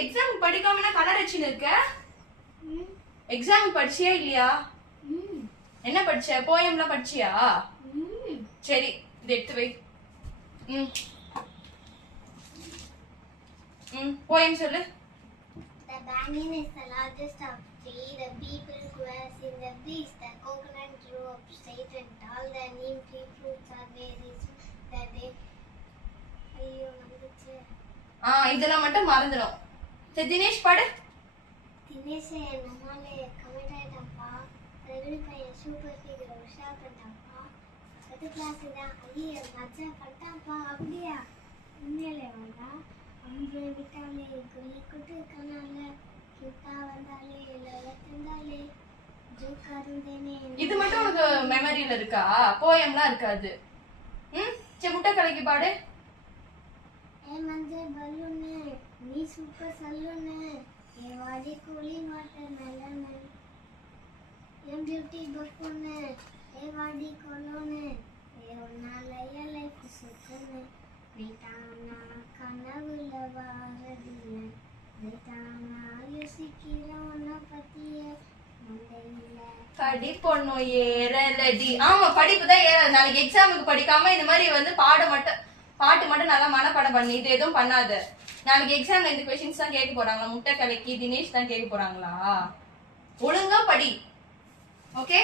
Exam படிக்காம colour அடிச்சுன்னு இருக்க? எக்ஸாம் படிச்சியா இல்லையா? என்ன படிச்ச? போயம்லாம் படிச்சியா? சரி, இது எடுத்து வை. போயம் சொல்லு. The banyan is the largest of tree. The people dwell in the breeze. The coconut grew up straight and tall. The neem tree fruits are very sweet. The day ஐயோ வந்துச்சு. இதெல்லாம் மட்டும் மறந்துடும். சரி தினேஷ் பாடு. தினேஷ் நம்மாலே கமெண்ட் ஆயிட்டாப்பா. ரெண்டு பையன் சூப்பர் ஃபிகர் உஷா பண்ணாப்பா. அடுத்த கிளாஸ் தான் ஐயோ மஜா பண்ணிட்டாப்பா. அப்படியா? உண்மையிலே வாடா. அம்பு விட்டாலே குள்ளி குட்டு கனால கிட்டா வந்தாலே லவத்தந்தாலே ஜோக்கா இருந்தேனே. இது மட்டும் உனக்கு மெமரியில இருக்கா? போயம்லாம் இருக்காது. சரி முட்டை கலக்கி பாடு. ஏ மஞ்சள் பலூனு நீ சூப்பர் சலூனு ஏ வாடி கூலிங் வாட்டர் மெலனு எம் பியூட்டி பஃபூனு ஏ வாடி கொலோனு ஏ உன்னால என் லைஃப் சுக்குனு நீட்டானா கனவுல வாரதில்லை நீட்டானா யோசிக்கிற உன்னை பத்திய மண்டையில படி பொண்ணும் ஏறலடி. ஆமா படிப்பு தான் ஏறாது. நாளைக்கு எக்ஸாமுக்கு படிக்காம இந்த மாதிரி வந்து பாட்டு மட்டும் நல்லா மனப்பாடம் பண்ணிட்டு எதுவும் பண்ணாத. நாளைக்கு எக்ஸாம்ல இந்த கொஸ்டின்ஸ் தான் கேட்க போறாங்களா? முட்டை கலக்கி தினேஷ் தான் கேட்க போறாங்களா? ஒழுங்கா படி. ஓகே.